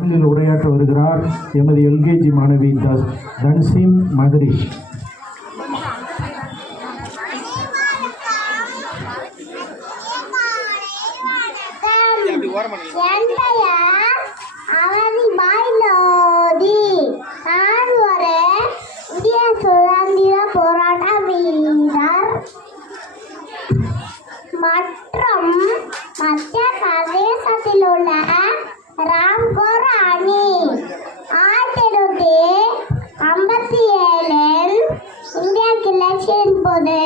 உரையாற்ற வருகிறார் எமது எல்கேஜி மாணவி தன்சிம் மகரிஷ். சுதந்திர போராட்ட வீரர் மற்றும் மத்திய பிரதேசத்தில் உள்ள ராம்கோர் அணி 1857 இந்திய கிளர்ச்சியின் போது